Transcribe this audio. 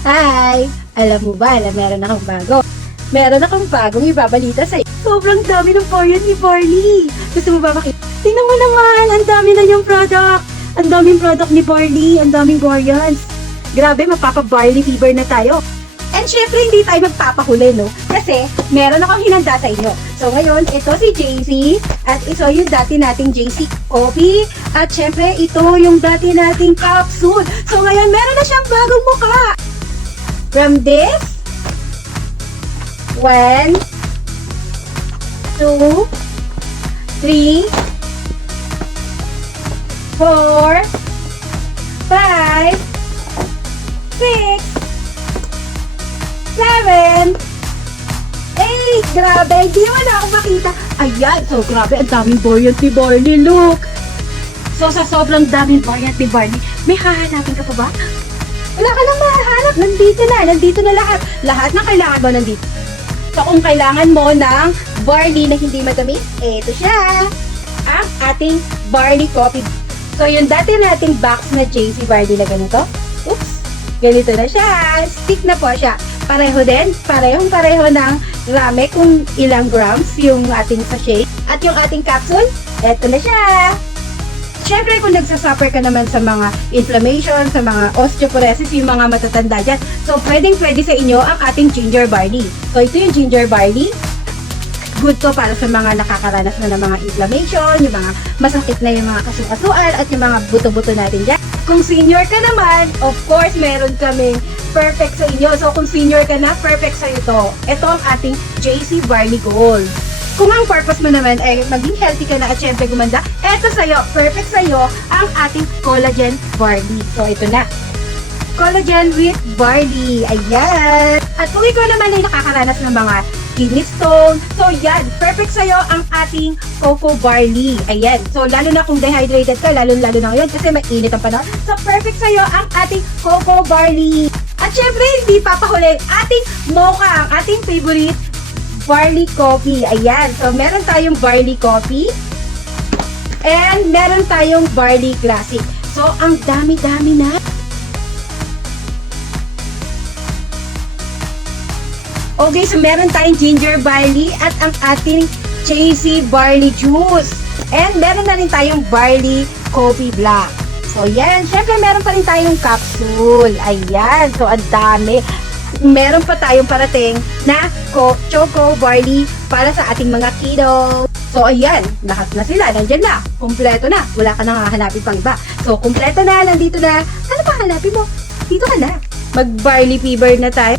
Hi! Alam mo ba na meron akong bago? Meron akong bagong ibabalita sa'yo. Sobrang dami ng variant ni Barley. Gusto mo ba makita? Tingnan mo naman, ang dami na yung product. Ang daming product ni Barley, ang daming variants. Grabe, mapapa-Barley fever na tayo. And syempre, hindi tayo magpapahuli, no? Kasi, meron akong hinanda sa inyo. So, ngayon, ito si JC. At ito yung dati nating JC Coffee. At syempre, ito yung dati nating capsule. So, ngayon, meron na siyang bagong mukha. From this, 1, 2, 3, 4, 5, 6, 7, 8. Grabe, hindi mo na ako makita. Ayan, so grabe, ang daming variant ni Barley. Look! So, sa sobrang daming variant ni Barley, may hahanapin ka pa ba? Wala ka lang mahahanap. Nandito na lahat. Lahat ng kailangan mo nandito. So, kung kailangan mo ng barley na hindi matamis, eto siya. Ang ating barley coffee. So, yung dati nating box na JC Barley na ganito. Oops! Ganito na siya. Stick na po siya. Pareho din. Parehong-pareho ng rame kung ilang grams yung ating sachet. At yung ating capsule, eto na siya. Siyempre, kung nagsasuffer ka naman sa mga inflammation, sa mga osteoporosis, yung mga matatanda dyan, so pwedeng-pwede sa inyo ang ating ginger barley. So, ito yung ginger barley. Good to para sa mga nakakaranas na ng mga inflammation, yung mga masakit na yung mga kasukasuan, at yung mga buto-buto natin dyan. Kung senior ka naman, of course, meron kaming perfect sa inyo. So, kung senior ka na, perfect sa ito. Ito ang ating JC Barley Gold. Kung ang purpose mo naman ay maging healthy ka na at syempre gumanda, eto sa'yo, perfect sa'yo ang ating collagen barley. So, ito na. Collagen with barley. Ayan. At kung ikaw naman ay nakakaranas ng mga kidney stone, so yan, perfect sa'yo ang ating cocoa barley. Ayan. So, lalo na kung dehydrated ka, lalo na ngayon kasi mainit ang panahon. So, perfect sa'yo ang ating cocoa barley. At syempre, hindi papahuli ating mocha, ang ating favorite barley coffee. Ayan. So, meron tayong barley coffee and meron tayong barley classic. So, ang dami-dami na. Okay, so meron tayong ginger barley at ang ating JC barley juice. And meron na rin tayong barley coffee black. So, yan. Syempre, meron pa rin tayong capsule. Ayan. So, ang dami. Meron pa tayong parating na choco barley para sa ating mga keto. So, ayan. Lahat na sila. Nandyan na. Kompleto na. Wala ka nang hahanapin pang iba. So, kompleto na. Nandito na. Ano pa hanapin mo? Dito ka na. Mag-barley fever na tayo.